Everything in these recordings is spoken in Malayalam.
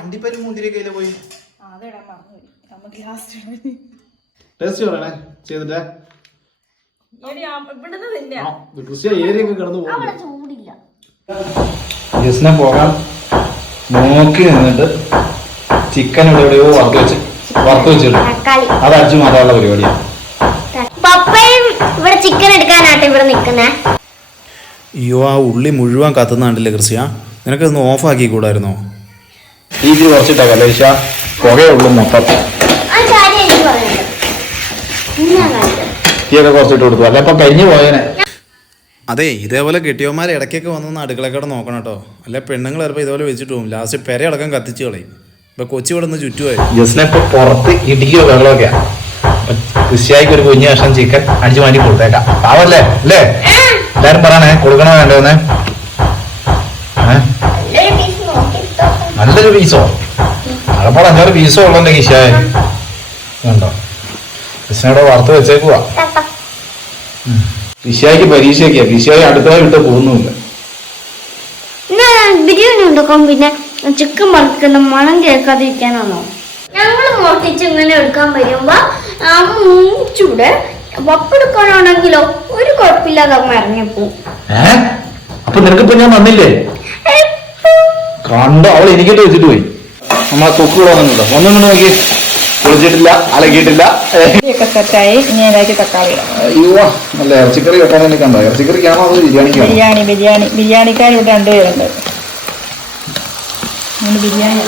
അണ്ടിപ്പരി മുന്തിരി കയ്യില് പോയി. ടേസ്റ്റ് പറയണേ ചെയ്തിട്ടേ. ജസ്റ്റിനെ പോകാൻ നോക്കി നിന്നിട്ട് ചിക്കൻ എവിടെയോ വറുത്ത് വെച്ചിട്ടുണ്ട്. അത് അടിച്ചു മാറ്റാനുള്ള പരിപാടിയാണ്. ഇവിടെ ചിക്കൻ എടുക്കാനാട്ടെ ഇവിടെ നിൽക്കുന്നേ. അയ്യോ ആ ഉള്ളി മുഴുവൻ കത്തുന്നാണ്ടില്ലേ ക്രിസ്ത്യ, നിനക്കൊന്ന് ഓഫ് ആക്കി കൂടായിരുന്നോ? ഈ കുറച്ചിട്ടേക്കല്ലേ ഈശ, പുകയുള്ളൂ മൊത്തം. തീയൊക്കെ കുറച്ചിട്ട് കൊടുത്തു, അല്ല ഇപ്പൊ കരിഞ്ഞു പോയേനെ. അതെ, ഇതേപോലെ കെട്ടിയവന്മാരെ ഇടയ്ക്കൊക്കെ വന്നൊന്ന് അടുക്കളക്കട നോക്കണം കേട്ടോ. അല്ല പെണ്ണുങ്ങൾ ചിലപ്പോൾ ഇതുപോലെ വെച്ചിട്ട് പോകും, ലാസ്റ്റ് പെരയടക്കം കത്തിച്ച് കളയും. ഇപ്പൊ കൊച്ചി ഇവിടെ നിന്ന് ചുറ്റുമായി. ജസ്റ്റിനെ ഇപ്പൊ പുറത്ത് ഇടിക്കോ വെള്ളമൊക്കെയാ. കൃഷിയായിക്ക് ഒരു കുഞ്ഞു കഷ്ണം ചിക്കൻ അടിച്ചു മാറ്റി കൊടുത്തേക്കാം. പാവല്ലേ അല്ലേ? എല്ലാരും പറയണേ കൊടുക്കണോ വേണ്ടോന്നെ. നല്ലൊരു പീസോ അപ്പോൾ 5-6 പീസോ ഉള്ളെന്റെ കിശായ ഉണ്ടോ? കൃഷ്ണയുടെ വറുത്ത് വെച്ചേക്കുവാ. കിശായിക്ക് പരീക്ഷയൊക്കെയാ. കിശായി അടുത്ത വിട്ട് പോകുന്നുമില്ല. ബിരിയാണി ഉണ്ടാക്കാൻ പിന്നെ ചിക്കൻ വറുക്കുന്ന മണം കേൾക്കാതിരിക്കാനാണോ? ഞങ്ങൾ മോട്ടിച്ച് ഇങ്ങനെ എടുക്കാൻ വരുമ്പോ മൂച്ചൂടെ വപ്പെടുക്കാനാണെങ്കിലോ ഒരു കുഴപ്പമില്ലാതെ അമ്മ ഇറങ്ങിപ്പോ. അപ്പൊ നിനക്കിപ്പോ ഞാൻ വന്നില്ലേ? കണ്ടോ, അവൾ എനിക്കിട്ട് വെച്ചിട്ട് പോയി. നമ്മളെ കൊക്ക് വന്നിട്ടുണ്ടോ? ഒന്നും കൊണ്ട് നോക്കി. കുളിച്ചിട്ടില്ല, അലക്കിയിട്ടില്ല. സെറ്റായി. ഇനി അതിലേക്ക് തക്കാളി. അയ്യോ, നല്ല ഇറച്ചിക്കറി വെക്കാൻ എനിക്ക് കണ്ടോ? ഇറച്ചിക്കറിക്കാണോ അത് ബിരിയാണിക്കാണോ? ബിരിയാണിക്കാർ ഇവിടെ 2 പേരുണ്ട്. ബിരിയാണി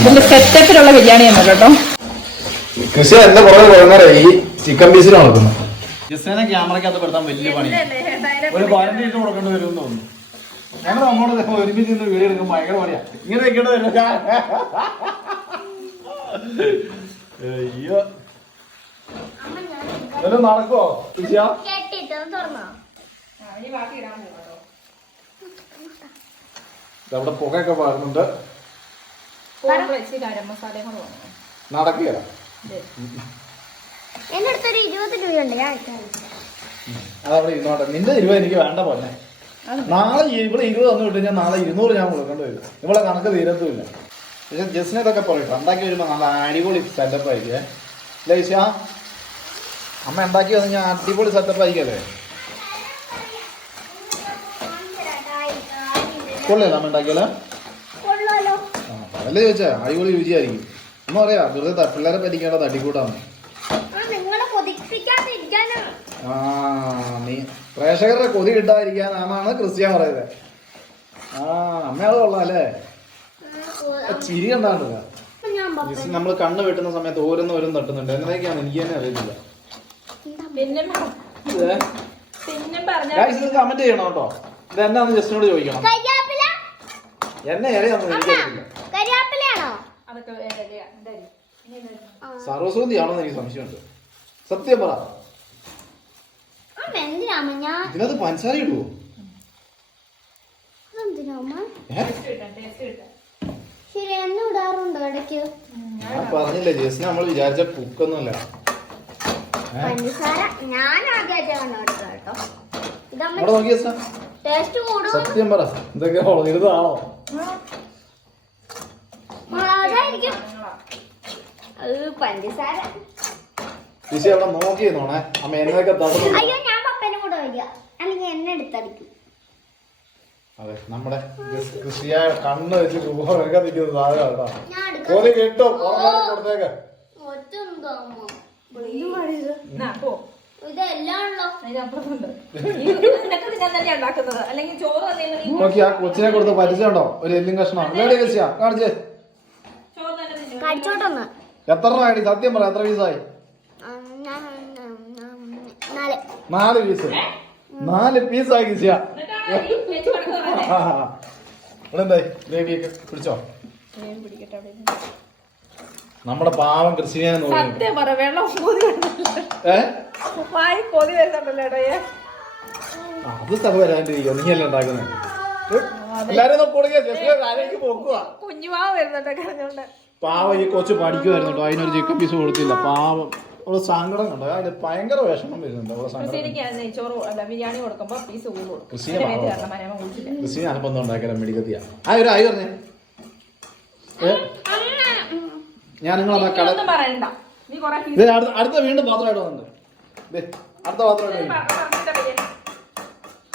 ഇതിന്റെ സെറ്റപ്പിലുള്ള ബിരിയാണി ഒന്നും കേട്ടോ. കൃഷി എന്റെ പുറകെ പറയുന്നവരെ ഈ ചിക്കൻ പീസിലാണ് നടക്കുന്നത്. ജസ്റ്റിനെ ക്യാമറയ്ക്കകത്ത് പെടുത്താൻ വലിയ പണി. ഒരു 15 മിനിറ്റ് കൊടുക്കേണ്ടി വരും എന്ന് തോന്നുന്നു. ഞങ്ങൾ നമ്മളോട് ഒരുമിച്ച് നിന്ന് വീഡിയോ എടുക്കുമ്പോൾ ഭയങ്കര പണിയാ. ഇങ്ങനെ വെക്കേണ്ടി വരും. അയ്യോ, ഇതെല്ലാം നടക്കുവോ? അവിടെ പുകയൊക്കെ പാടുന്നുണ്ട്. നടക്കുകയല്ല. അതവിടെ ഇരുന്നോട്ടെ. നിന്റെ 20 എനിക്ക് വേണ്ട പോലെ. നാളെ ഇവിടെ 20 തന്നു വിട്ട് ഞാൻ നാളെ 200 ഞാൻ കൊടുക്കേണ്ടി വരും. ഇവിടെ കണക്ക് തീരത്തുമില്ല. പക്ഷെ ജസ്റ്റിനെ ഇതൊക്കെ പറയും ഉണ്ടാക്കി വരുമ്പോ നല്ല അടിപൊളി സെറ്റപ്പ് ആയിരിക്കും. അല്ലേ ഈശ? അമ്മ ഉണ്ടാക്കി വന്നു ഞാൻ അടിപൊളി സെറ്റപ്പ് ആയിരിക്കല്ലേ? കൊള്ളല്ലോ അമ്മ ഉണ്ടാക്കിയല്ലോ? അതല്ലേ ചോദിച്ചാ, അടിപൊളി രുചിയായിരിക്കും. ഒന്നും പറയാ, വെറുതെ പിള്ളേരെ പറ്റിക്കേണ്ട തട്ടിക്കൂട്ടാണ്. നീ പ്രേക്ഷകരുടെ കൊതി കിട്ടാതിരിക്കാനാണ് ക്രിസ്ത്യാൻ പറയുന്നത്. അമ്മയാള് കൊള്ളാം അല്ലേ? ചിരി കണ്ടാണ്ടല്ല. നമ്മള് കണ്ണ് വെട്ടുന്ന സമയത്ത് ഓരോന്നും തട്ടുന്നുണ്ട്. എങ്ങനെയൊക്കെയാണ് എനിക്ക് തന്നെ അറിയത്തില്ല. കമന്റ് ചെയ്യണം കേട്ടോ. ഇത് എന്നാന്ന് ജസ്റ്റിനോട് ചോദിക്കണം. എന്നെ ഇലയാണെന്ന് എനിക്കറിയില്ല. സർവ്വസുഗന്ധിയാണോ എന്ന് എനിക്ക് സംശയമുണ്ട്. സത്യം പറ, ഇതിനകത്ത് പഞ്ചസാര ഇടുവോ? ഞാൻ പറഞ്ഞില്ലേ ജസ്റ്റിനെ നമ്മൾ വിചാരിച്ച കുക്കൊന്നുമല്ല. സത്യം പറ, ഇതൊക്കെ ഇരുതാണോ? ചേച്ചി അവിടെ നോക്കിയെന്നോണേ. അമ്മ എന്നൊക്കെ അതെ, നമ്മുടെ കൃഷിയായ കണ്ണ് വെച്ച് രൂപമൊക്കെ നിൽക്കുന്ന സാധനം കൊതി കിട്ടും. കൊടുത്തേക്ക്. നോക്കി ആ കൊച്ചിനെ കൊടുത്ത് പരിചയമുണ്ടോ? ഒരു എല്ലും കഷ്ണം കൃഷിയാ കാണിച്ചേ. എത്ര രൂപ? സത്യം പറ, എത്ര പീസായി? 4 പീസ്. 4 പീസായി കൃഷിയാ. ഗ്രേവിയൊക്കെ പിടിച്ചോ? നമ്മുടെ പാവം കൃഷിയെ നോക്കി. അത് സ്ഥലം വരാണ്ടിരിക്കുക. നീയല്ല ഉണ്ടാക്കുന്നത്. എല്ലാരും പാവം ഈ കൊച്ചു പഠിക്കുമായിരുന്നു. അതിനൊരു ചിക്കൻ പീസ് കൊടുത്തില്ല. പാവം അവള് സങ്കടം കണ്ടോ? അതിന് ഭയങ്കര വിഷമം വരുന്നുണ്ട്. കൃഷി ഞാനിപ്പോ ഒന്നും ഉണ്ടാക്കിയാലും മെഡിക്കത്തിയാ. ഒരു ആയി പറഞ്ഞേ. ഞാൻ നിങ്ങളെ കട ഒന്നും പറയണ്ട. നീ കൊറേ ഇത് അടുത്ത വീണ്ടും പാത്രമായിട്ട് വന്നിട്ടുണ്ട്. ദേ, അടുത്ത പാത്രമായിട്ട്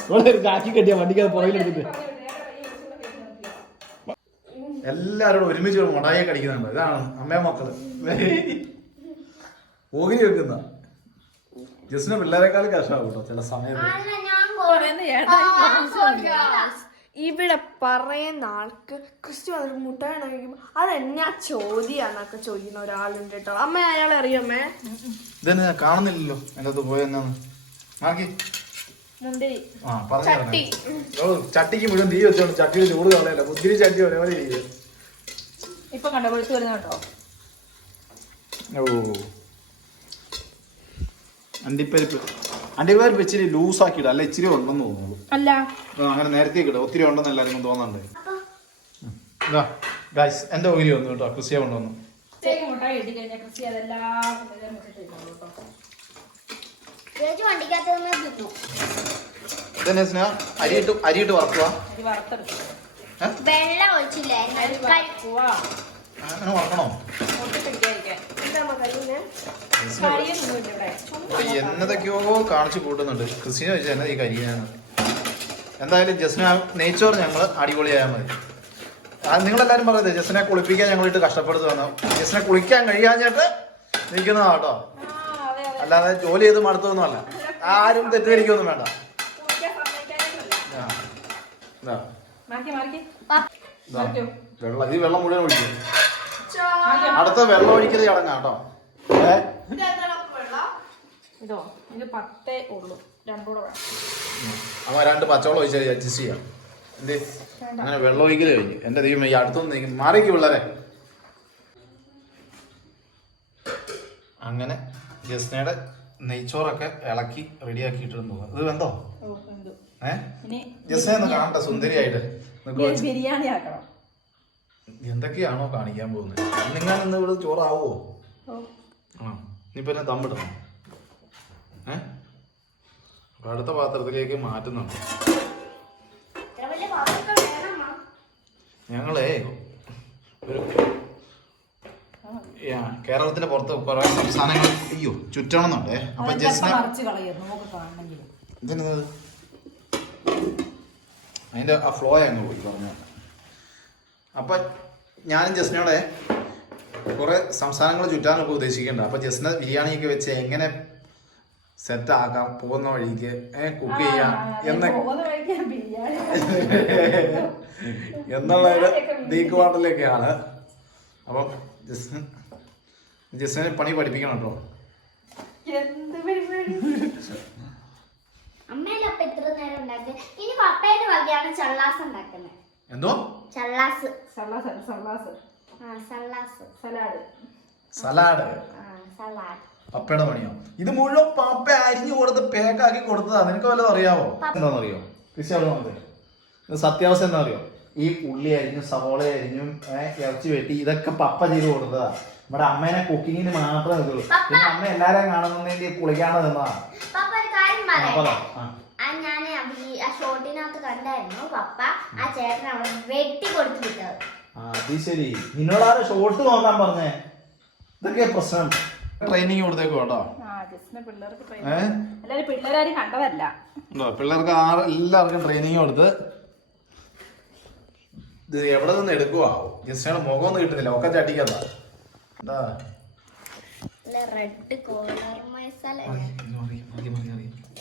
ഇവിടെ ഒരു കാക്കി കെട്ടിയ വണ്ടിക്ക് അത് പുറകിലെടുത്തിട്ട് എല്ലാവരോടും ഒരുമിച്ച് മുടായി കടിക്കുന്നുണ്ട്. ഇതാണ് അമ്മയെ മക്കള് ഓകിരി വെക്കുന്ന ജസ്റ്റിന് പിള്ളേരെക്കാൾ കഷ്ടമാവും കേട്ടോ ചില സമയത്ത്. ഇവിടെ പറയുന്ന ആൾക്ക് ക്രിസ്തു അതിന് മുട്ടാണ് കഴിക്കുമ്പോ അതെന്നാ ചോദ്യാന്നൊക്കെ ചോദിക്കുന്ന ഒരാളുണ്ട് കേട്ടോ. അമ്മ അയാളെ അറിയാമേ? ഇതെന്നെ ഞാൻ കാണുന്നില്ലല്ലോ എൻ്റെ അടുത്ത് പോയെന്നാന്ന് മാക്കി. മുന്തിരി ആ പറഞ്ഞു ചട്ടിക്ക് മുഴുവൻ തീ വെച്ചോണ്ട് ചട്ടിയിൽ ചൂട് കളയല്ല. മുന്തിരി ചട്ടി ഒരേപോലെ ഇരിക്കും. ഇപ്പൊ കണ്ടോ വെളുത്ത് വരുന്ന കേട്ടോ. ഓ അണ്ടിപ്പരിപ്പ് ഇച്ചിരി ലൂസാക്കി ഇടാം, അല്ല ഇച്ചിരി ഉണ്ടെന്ന് തോന്നുള്ളൂ. അല്ല അങ്ങനെ നേരത്തെ ഇടും, ഒത്തിരി ഉണ്ടെന്ന് എല്ലാവർക്കും തോന്നുന്നുണ്ട്. ഗൈസ് എന്റെ ഓയിലി വന്നു കേട്ടോ, ക്രിസ്ത്യ കൊണ്ടുവന്നു. മുട്ടായി കിട്ടി കഴിഞ്ഞാൽ കൃഷി അതെല്ലാം ഇതെന്നെ സ്നേഹ അരിയിട്ട് വറക്കുക. വറുത്തെടുക്കും. വെള്ളം ഒഴിച്ചില്ലേ അങ്ങനെ വറക്കണോ? എന്നതൊക്കെയോ കാണിച്ചു കൂട്ടുന്നുണ്ട്. ക്രിസ്ത്യനെ ചോദിച്ചാൽ എന്നത് ഈ കരിയാണ്. എന്തായാലും ജസ്ന നെയ്ച്ചോറ് ഞങ്ങൾ അടിപൊളിയായാൽ മതി. നിങ്ങളെല്ലാരും പറയുന്നത് ജസ്നെ കുളിപ്പിക്കാൻ ഞങ്ങളിട്ട് കഷ്ടപ്പെടുത്തുവന്നു. ജസ്നെ കുളിക്കാൻ കഴിയാഞ്ഞിട്ട് നിൽക്കുന്നതാ കേട്ടോ, അല്ലാതെ ജോലി ചെയ്ത് മടുത്തൊന്നും അല്ല. ആരും തെറ്റിദ്ധരിക്കൊന്നും വേണ്ട. വെള്ളം ഈ വെള്ളം മുഴുവൻ ഒഴിക്കും. അടുത്ത വെള്ളം ഒഴിക്കൽ ചടങ്ങാ കേട്ടോ. ഇതോ ഇത് 10 ഉള്ളൂ, രണ്ടൂടെ വേണം. അമ്മ 2 പച്ചവെള്ളം ഒഴിച്ചാൽ അഡ്ജസ്റ്റ് ചെയ്യാം. എന്ത് അങ്ങനെ വെള്ളം ഒഴിക്കൽ കഴിഞ്ഞു. എന്റെ ദൈവം ഈ അടുത്തൊന്നും മാറിക്ക് പിള്ളേരെ. അങ്ങനെ ജസ്നയുടെ നെയ്ച്ചോറൊക്കെ ഇളക്കി റെഡിയാക്കി ഇട്ടിരുന്നു. ഇത് വെന്തോ? ജസ്ന ഒന്ന് കാണട്ടെ സുന്ദരിയായിട്ട്. ബിരിയാണി ആക്കണം. എന്തൊക്കെയാണോ കാണിക്കാൻ പോകുന്നത്. നിങ്ങാനിന്ന് ഇവിടെ ചോറാവോ? ആ ഇനിയിപ്പോ എന്നെ തമ്മിടണം. അപ്പൊ അടുത്ത പാത്രത്തിലേക്ക് മാറ്റുന്നുണ്ട്. ഞങ്ങളെ ഒരു കേരളത്തിന്റെ പുറത്ത് കുറെ സംസ്ഥാനങ്ങൾ ചുറ്റണമെന്നുണ്ടേ. അപ്പൊ ജസ്ന ഇതെന്നത് അതിന്റെ ആ ഫ്ലോ അങ്ങ് പോയി പറഞ്ഞു. അപ്പൊ ഞാനും ജസ്നയോടെ കുറെ സംസ്ഥാനങ്ങൾ ചുറ്റാനൊക്കെ ഉദ്ദേശിക്കണ്ട. അപ്പൊ ജസ്ന ബിരിയാണിയൊക്കെ വെച്ച് എങ്ങനെ സെറ്റ് ആക്കാം പോകുന്ന വഴിക്ക് കുക്ക് ചെയ്യാം എന്നുള്ള ഒരു നീക്കുപാട്ടിലൊക്കെയാണ്. അപ്പം ജസ്നെ പണി പഠിപ്പിക്കണം കേട്ടോ. അമ്മയിലപ്പ ഇത്ര നേരം ഉണ്ടാക്കി. ഇനി പപ്പയുടെ വകയാണ് ചള്ളാസ് ഉണ്ടാക്കുന്നത്. എന്തോ ചള്ളാസ്? സലാഡ്. പപ്പയുടെ പണിയോ? ഇത് മുഴുവൻ പപ്പ അരിഞ്ഞു കൊടുത്ത് പേക്കാക്കി കൊടുത്തതാ. നിനക്ക് വല്ലതും അറിയാവോ? എന്താണെന്നറിയോ ഇത് സത്യാവസ്ഥ എന്താ അറിയോ? ഈ ഉള്ളി അരിഞ്ഞും സവോള അരിഞ്ഞും ഇറച്ചി വെട്ടി ഇതൊക്കെ പപ്പ ചെയ്ത് കൊടുത്തതാ. നമ്മുടെ അമ്മേനെ കുക്കിങ്ങിന് മാത്രമേ നിൽക്കുള്ളൂ. പിന്നെ അമ്മ എല്ലാരെയും കാണുന്നതിന്റെ കുളിക്കാണ്ട് നിന്നതാണ്. അത് ശരി, നിന്നോടാരെ ഷോട്ട് നോക്കാൻ പറഞ്ഞേ? ഇതൊക്കെ പ്രശ്നം. ട്രെയിനിങ് കൊടുത്തേക്കോ കേട്ടോ. പിള്ളേരും കണ്ടതല്ല. പിള്ളേർക്ക് എല്ലാവർക്കും ട്രെയിനിങ് കൊടുത്ത് ഇത് എവിടെ നിന്ന് എടുക്കുവാ? ജസ്റ്റിയുടെ മുഖം ഒന്നും കിട്ടുന്നില്ല, ഒക്കെ ചട്ടിക്കതാ. എന്താ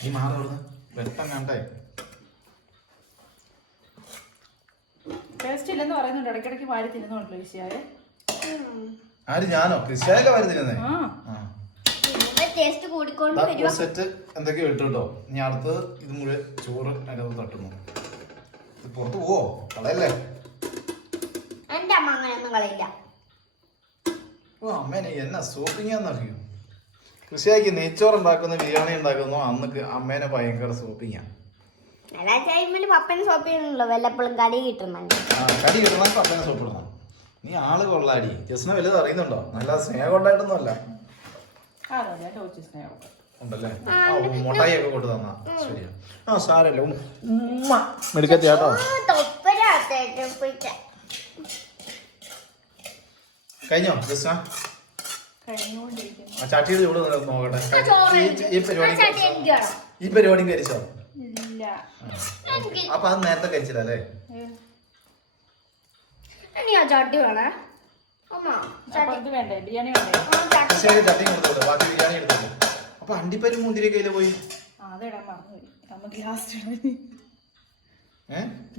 ഈ മാറുന്നത് വെട്ടം കണ്ടേ? ടേസ്റ്റ് ഇല്ലെന്ന് പറയുന്നുണ്ട്, ഇടയ്ക്കിടയ്ക്ക് വാരി തിന്നുന്നുണ്ടല്ലോ വിഷയായ. ആര്, ഞാനോ? ക്രിസ്ത്യാനല്ലേ വാരി തിരുന്നേ? സെറ്റ് എന്തൊക്കെയോ ഇട്ടു കേട്ടോ. ഇനി അടുത്ത് ഇത് മുഴുവൻ ചോറ് അതിനകത്ത് തട്ടുന്നു. ഇത് പുറത്ത് പോവോ? കളയല്ലേ? എന്റെ അമ്മ അങ്ങനെയൊന്നും കളയില്ല. ഓ അമ്മേനെ എന്നാ സോപ്പിങ്ങാന്നറിയോ? കൃഷിയാക്കി നെയ്ച്ചോറ് ഉണ്ടാക്കുന്ന ബിരിയാണി ഉണ്ടാക്കുന്നു അന്ന് അമ്മേനെ ഭയങ്കര സോപ്പിങ്ങാ. പപ്പനെ സോപ്പ് ചെയ്യുന്നുള്ളൂ, വല്ലപ്പോഴും കടി കിട്ടുന്നുണ്ട്. ആ കടി കിട്ടണം, പപ്പനെ സോപ്പിടണം. നീ ആള് കൊള്ളാടി. ജസ്ന വലുത് അറിയുന്നുണ്ടോ? നല്ല സ്നേഹം കൊണ്ടായിട്ടൊന്നും അല്ല. ഉണ്ടല്ലേ? മുട്ടായി ഒക്കെ കൊണ്ട് തന്നാ ശരിയാ. ആ സാരല്ലോ മെടുക്കത്തിയാട്ടോ. കഴിഞ്ഞോ ജസ്റ്റ് കഴിഞ്ഞുകൊണ്ടിരിക്കുന്നു. ആ ചട്ടിയുടെ ചൂട് നോക്കട്ടെ. ഈ പരിപാടി കരിച്ചോ? ഇല്ല. അപ്പൊ അത് നേരത്തെ കരിച്ചില്ല അല്ലേ? ഇനി ആ ചട്ടി വേണേ അമ്മ. അപ്പൊ ഇത് വേണ്ടേ, ബിരിയാണി വേണ്ടേ? ശരി, ചട്ടി കൊടുത്തോട്ടെ, ബാക്കി ബിരിയാണി എടുത്തോളൂ. അപ്പൊ അണ്ടിപ്പരും മുന്തിരി കയ്യില് പോയി. അതിടാൻ മറന്നുപോയി. നമുക്ക് ലാസ്റ്റ് ഇടാം.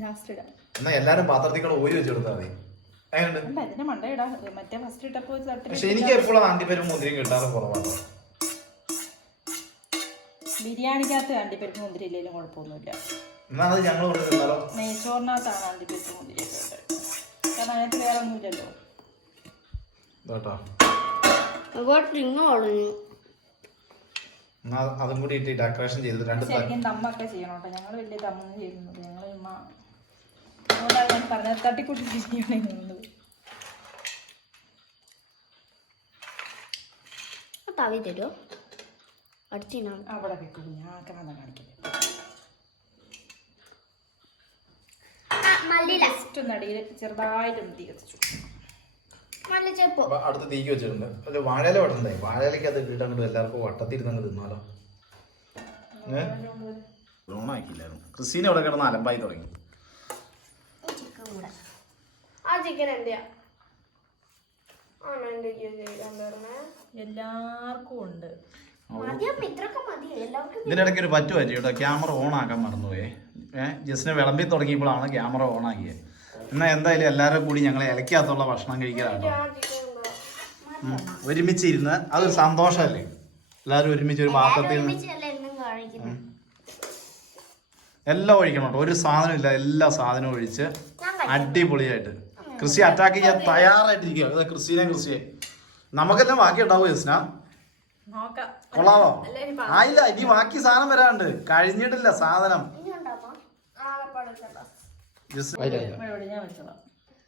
ലാസ്റ്റ് ഇടാം. എന്നാ എല്ലാരും പാത്രത്തിൽ കൂടെ ഓരി വെച്ച് കൊടുത്താൽ മതി. അല്ല, ഇതിന്റെ മണ്ട ഇടാം. മറ്റേ ഫസ്റ്റ് ഇട്ടപ്പോ പക്ഷെ എനിക്ക് എപ്പോഴും അണ്ടിപ്പരും മുന്തിരിയും കിട്ടാറ് കുറവാണ്. ബിരിയാണിക്കകത്ത് അണ്ടിപ്പരിപ്പ് മുന്തിരി ഇല്ലെങ്കിലും കുഴപ്പമൊന്നുമില്ല. എന്നാ അത് ഞങ്ങൾ കൊണ്ട് തിന്നാലോ? നെയ്ച്ചോറിനകത്താണ് അണ്ടിപ്പരിപ്പ് മുന്തിരി ഒക്കെ ഇട്ടത്. കാരണം അതിനകത്ത് വേറെ ഒന്നുമില്ലല്ലോ. കേട്ടോ, എന്നാ അതും കൂടി ഇട്ട് ഡെക്കറേഷൻ ചെയ്ത് രണ്ട് ശരിക്കും ദമ്മൊക്കെ ചെയ്യണം കേട്ടോ. ഞങ്ങൾ വലിയ ദമ്മൊന്നും ചെയ്യുന്നത്. ഞങ്ങൾ ചുമ്മാ അതുകൊണ്ടാണ് ഞാൻ പറഞ്ഞത് തട്ടിക്കൂട്ടി ബിരിയാണി. തവി തരുമോ? അടിച്ചിനാ അവിടെ വെക്കും. ഞാൻ കാണാൻ കാണിക്കില്ല. ജസ്റ്റ് ഒന്ന് അടിയിൽ ചെറുതായിട്ടൊന്ന് തീ കത്തിച്ചു. അടുത്ത് തീക്ക് വെച്ചിട്ടുണ്ട്. അല്ല, വാഴയില വട്ടണ്ടേ? വാഴയിലേക്ക് അത് ഇട്ടിട്ട് അങ്ങോട്ട് എല്ലാവർക്കും വട്ടത്തിരുന്ന് അങ്ങ് തിന്നാലോ. ഓണാക്കില്ലായിരുന്നു. ക്രിസ്റ്റീനെ ഇവിടെ കിടന്ന് അലമ്പായി തുടങ്ങി. ആ ചിക്കൻ എന്റെയാ? എല്ലാവർക്കും ഉണ്ട്. ഇതിനിടയ്ക്ക് ഒരു പറ്റു പറ്റി കേട്ടോ. ക്യാമറ ഓൺ ആക്കാൻ മറന്നുപോയേ. ജസ്റ്റിനെ വിളമ്പി തുടങ്ങിയപ്പോഴാണ് ക്യാമറ ഓൺ ആക്കിയത്. എന്നാൽ എന്തായാലും എല്ലാവരും കൂടി ഞങ്ങളെ ഇലക്കകത്തുള്ള ഭക്ഷണം കഴിക്കലാട്ടോ. ഒരുമിച്ച് ഇരുന്ന് അതൊരു സന്തോഷമല്ലേ? എല്ലാവരും ഒരുമിച്ച് ഒരു പാത്രത്തിൽ നിന്ന് എല്ലാം ഒഴിക്കണം കേട്ടോ. ഒരു സാധനം ഇല്ല, എല്ലാ സാധനവും ഒഴിച്ച് അടിപൊളിയായിട്ട് ക്രിസ്റ്റി അറ്റാക്ക് ചെയ്യാൻ തയ്യാറായിട്ടിരിക്കുക. ക്രിസ്റ്റിയെ നമുക്കെല്ലാം ബാക്കി ഉണ്ടാവും ജസ്ന. കൊള്ളാവോ? ആയില്ല, ഇനി ബാക്കി സാധനം വരാണ്ട്. കഴിഞ്ഞിട്ടില്ല സാധനം.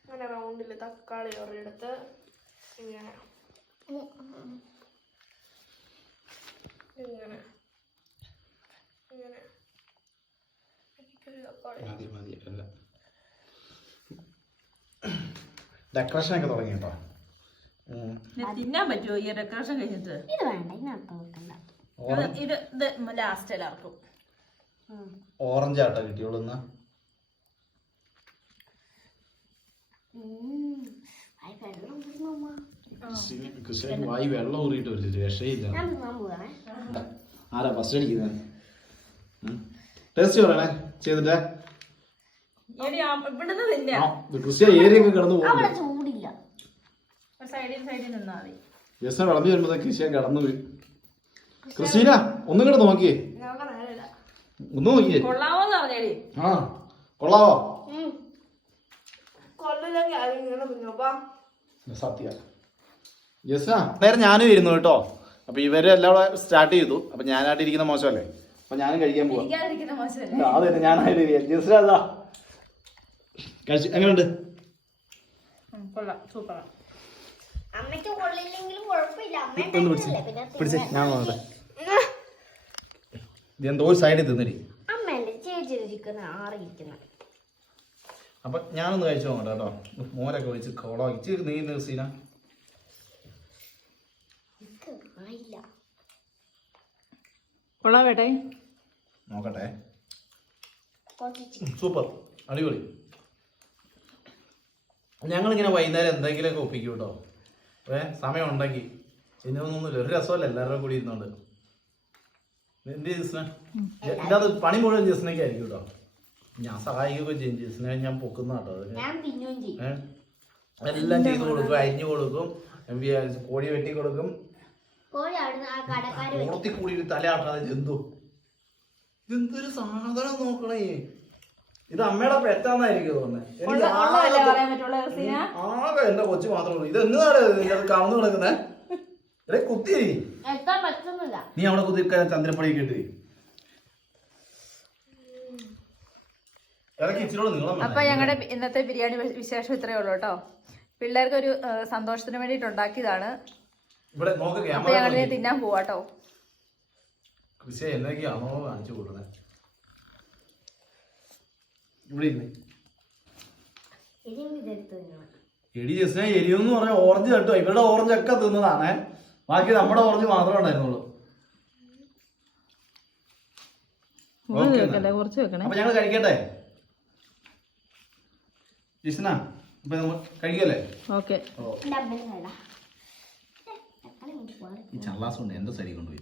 അങ്ങനെ റൗണ്ടില് തക്കാളി ഒരെടുത്ത് ഇങ്ങനെ ഇങ്ങനെ ഇങ്ങനെ ഡെക്കറേഷൻ ഒക്കെ തുടങ്ങി കേട്ടോ. തിന്നാൻ പറ്റുമോ ഈ ഡെക്കറേഷൻ കഴിഞ്ഞിട്ട്? ഇത് വേണ്ട, ഇത് ലാസ്റ്റ് എല്ലാവർക്കും. ഓറഞ്ച് ആട്ടോ കിട്ടിയോളൂ. വായി വെള്ളം ഊറിയിട്ട് ഒരു രക്ഷയില്ല. ആരാ ഫസ്റ്റ് അടിക്കുന്നത്? ടേസ്റ്റ് പറയണേ ചെയ്തിട്ട്. ക്രിസ്ത്യ ഏരിയൊക്കെ കിടന്നു പോകും. ചൂടില്ല. ജസ്റ്റ് വിളമ്പി വരുമ്പോ ക്രിസ്ത്യ കിടന്നു പോയി. ക്രിസ്റ്റീന ഒന്നും കൂടെ നോക്കിയേ, ഒന്ന് നോക്കിയേ. ആ കൊള്ളാവോ? സത്യ നേരം ഞാനും ഇരുന്നു കേട്ടോ. അപ്പൊ ഇവരെല്ലാം സ്റ്റാർട്ട് ചെയ്തു. അപ്പൊ ഞാനായിട്ടിരിക്കുന്ന മോശമല്ലേ? അപ്പൊ ഞാനും കഴിക്കാൻ പോവാ. അതെ, ഞാനായിട്ട് ജസ്റ്റ് അതാ കഴിച്ചു. എങ്ങനെയുണ്ട്? പിടിച്ചേ, ഞാൻ നോക്കട്ടെ. ഇതെന്തോ ഒരു സൈഡിൽ തിന്നടി. അപ്പൊ ഞാനൊന്ന് കഴിച്ചു നോക്കട്ടെ കേട്ടോ. മോരൊക്കെ ഒഴിച്ച് കോളാക്കി നീ സീന. കൊള്ളാവേട്ടെ, നോക്കട്ടെ. സൂപ്പർ, അടിപൊളി. ഞങ്ങളിങ്ങനെ വൈകുന്നേരം എന്തെങ്കിലുമൊക്കെ ഒപ്പിക്കും കേട്ടോ. സമയം ഉണ്ടെങ്കിൽ. ഇന്നൊന്നുമില്ല, ഒരു രസമല്ല എല്ലാവരും കൂടി ഇരുന്നോണ്ട്. എന്ത് ജസ്ന ഇല്ലാതെ പണി മുഴുവൻ ജസ്നയ്ക്ക് ആയിരിക്കും കേട്ടോ. ഞാൻ സഹായിക്കുകയൊക്കെ ചെയ്യും. ജസ്നെ ഞാൻ പൊക്കുന്ന കേട്ടോ. എല്ലാം ചെയ്ത് കൊടുക്കും, അരിഞ്ഞു കൊടുക്കും, കോഴി വെട്ടി കൊടുക്കും. ഓർത്തി കൂടി തലയാട്ടാതെ ജന്തു. ഇതെന്തൊരു സാധനം നോക്കണേ. ഇത് അമ്മയുടെ പെറ്റാന്നായിരിക്കും തോന്നുന്നത്. ആകെ എന്റെ കൊച്ചു മാത്രമേ ഉള്ളൂ. ഇത് എന്നാണ് കവന്ന് കിടക്കുന്നേ? ഇവിടെ കുത്തി നീ അവിടെ കുത്തി ചന്ദ്രപ്പടി കിട്ടി. അപ്പൊ ഞങ്ങളുടെ ഇന്നത്തെ ബിരിയാണി വിശേഷം ഇത്രയേ ഉള്ളൂ കേട്ടോ. പിള്ളേർക്ക് ഒരു സന്തോഷത്തിന് വേണ്ടിട്ട് ഉണ്ടാക്കിയതാണ്. അപ്പൊ ഞങ്ങളിനി തിന്നാൻ പോവാട്ടോ. എന്നൊക്കെയാണോ കാണിച്ചു കൊടുക്കുന്നത്? ഇവിടെ എടി ജസ്റ്റിനെ എരിവെന്ന് പറഞ്ഞാൽ ഓറഞ്ച് കേട്ടോ, ഇവരുടെ ഓറഞ്ച് ഒക്കെ തിന്നതാണേ, ബാക്കി നമ്മുടെ ഓറഞ്ച് മാത്രമേ ഉണ്ടായിരുന്നുള്ളൂ. കുറച്ച് വെക്കണേ. അപ്പൊ ഞങ്ങൾ കഴിക്കട്ടെ ജിസ്ന? അപ്പൊ നമ്മൾ കഴിക്കല്ലേ? ഓക്കെ. ഈ ചള്ളാസുണ്ട് എന്റെ സൈഡിൽ കൊണ്ടുപോയി.